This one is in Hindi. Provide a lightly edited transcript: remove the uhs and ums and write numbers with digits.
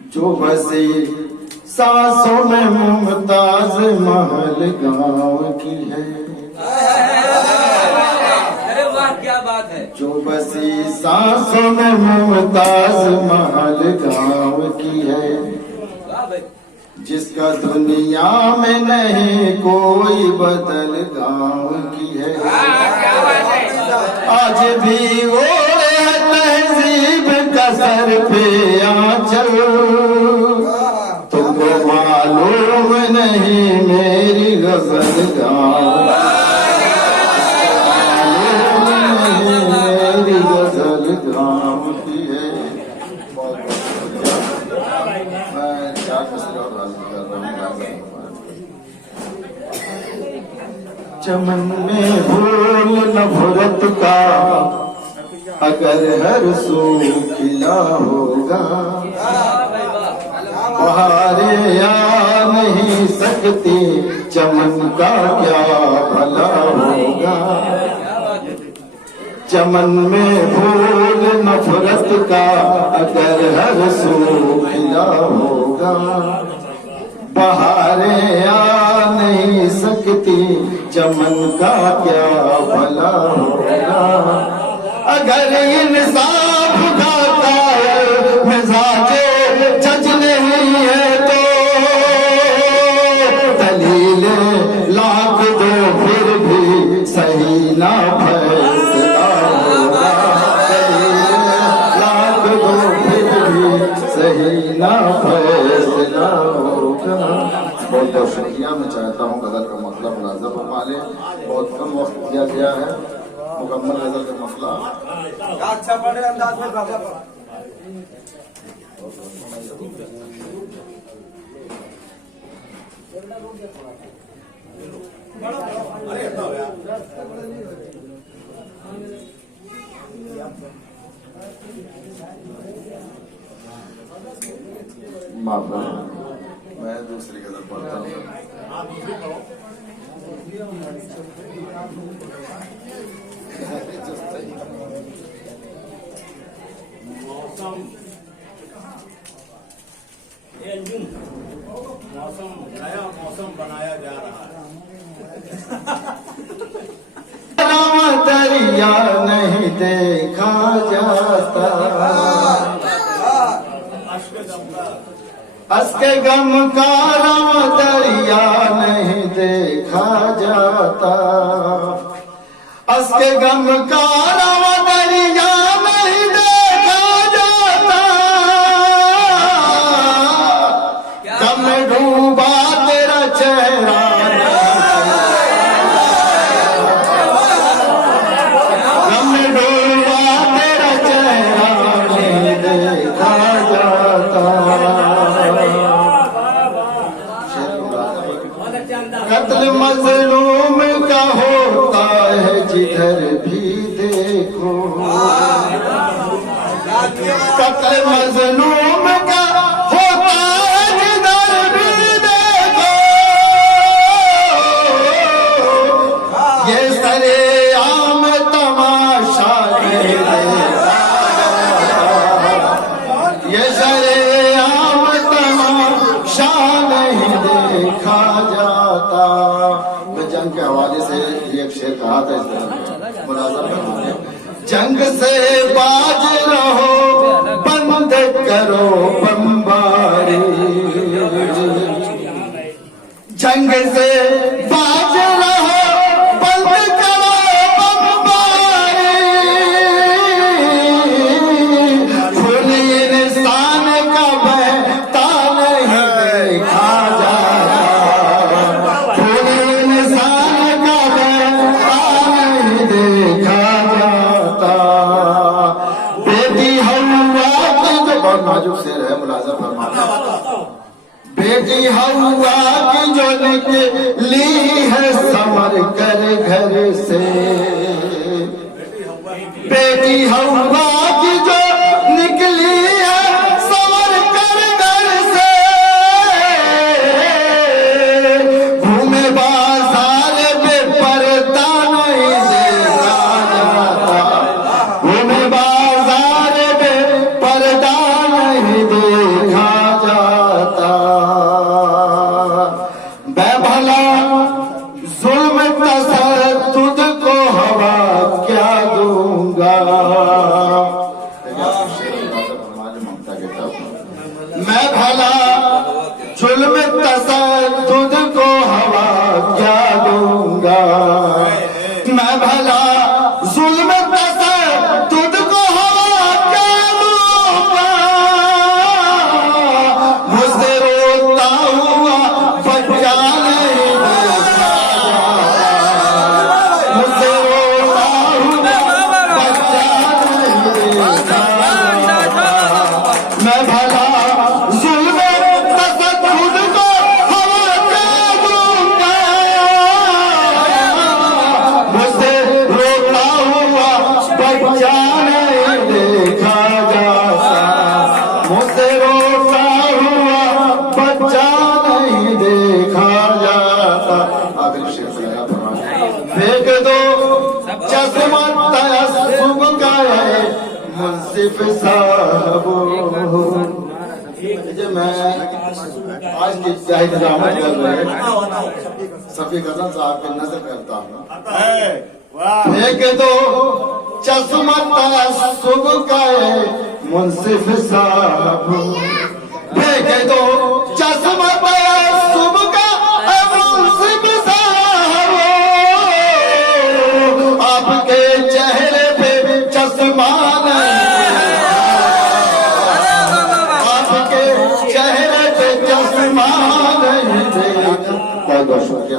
जो बसी सांसों में मुमताज महल गांव की है। अरे वाह क्या बात है। जो बसी सांसों में मुमताज महल गांव की है। जिसका दुनिया में नहीं कोई बदल गांव की है। आज भी वो तहजीब का सर पे आंचल, तुमको मालूम नहीं मेरी गजल गाँव, मेरी गजल गाँव की है। मैं चार मिसरे और राजी कर रहा हूँ। चमन में फूल न भुरत का अगर हर सू खिला होगा, बहारें आ नहीं सकती चमन का क्या भला होगा। चमन में फूल नफरत का अगर हर सू खिला होगा, बहारें आ नहीं सकती चमन का क्या भला होगा। अगर इंसाफ गाता है मिजाजे जज नहीं है तो दलील लाख दो फिर भी सही ना फैसला होगा। दलील लाख दो फिर भी सही ना फैसला होगा। बहुत बहुत शुक्रिया। मैं चाहता हूँ गजल का मसला मुलाजा फरमा ले। बहुत कम वक्त दिया गया है, मुकम्मल गजल का मसला अच्छा बड़े अंदाज में गाजा पड़ा। माफ करना, मैं दूसरी गजल पढ़ता हूँ। मौसम नया मौसम बनाया जा रहा है। दरिया नहीं देखा जाता, अस्के गम का रवा दरिया नहीं देखा जाता। अस्के गम का रवा दरिया नहीं देखा जाता। गम डूबा तेरा चेहरा, गम डूबा तेरा चेहरा नहीं देखा जाता। कत्ल मजलूम का होता है जिधर भी देखो। कत्ल मजलूम का होता है जिधर भी देखो। ये सरेआम तमाशा नहीं देखा, ये सरेआम तमाशा नहीं देखा जाता। मैं जंग के हवाले से एक शेर कहा था, इस तरह मुलाजा फरमाने। जंग से बाज रहो बंद करो बमबारी, जंग से बाज रहो बंद करो बमबारी। फूल इंसान का बहता नहीं देखा जाता। फूल इंसान का बहता नहीं देखा जाता। बेटी हवा की जो बहुत नाजुक शेर है, मुलाजा फरमाना। बेटी हवा की जो निकली है समर कर घर से, बेटी हवा की जो निकली है समर कर घर से। घूमे बाजार में पर्दा नहीं देखा जाता। घूमे बाजार में पर्दा नहीं देखा मैं भला जुल्म तसद्दुद को हवा क्या दूंगा, मैं भला जुल्म तसद्दुद को हवा क्या दूंगा, मुझसे रोता हुआ बच्चा नहीं देखा, मुझसे रोता हुआ बच्चा नहीं देखा, मैं भला जुल्म तसद्दुद को हवा क्या दूंगा, मुझसे रोता हुआ बच्चा नहीं देखा जाता, मुझसे रोता हुआ बच्चा नहीं देखा जाता। आखिरी शेर सुनाया फरमान, फेंक दो चश्मा तयस्सुब का है मुंसिफ साहब। देखिए मैं आज की क्या इंतजामत कर रहे हैं, सफी गजल साहब की नजर करता हूँ। वाह फेंक दो चश्मा तयस्सुब का है मुंसिफ साहब, फेंक दो चश्मा तयस्सुब का है मुंसिफ साहब, आपके चेहरे पे चश्मा नहीं, आपके चेहरे पे चश्मा नहीं देखा। बहुत बहुत शुक्रिया।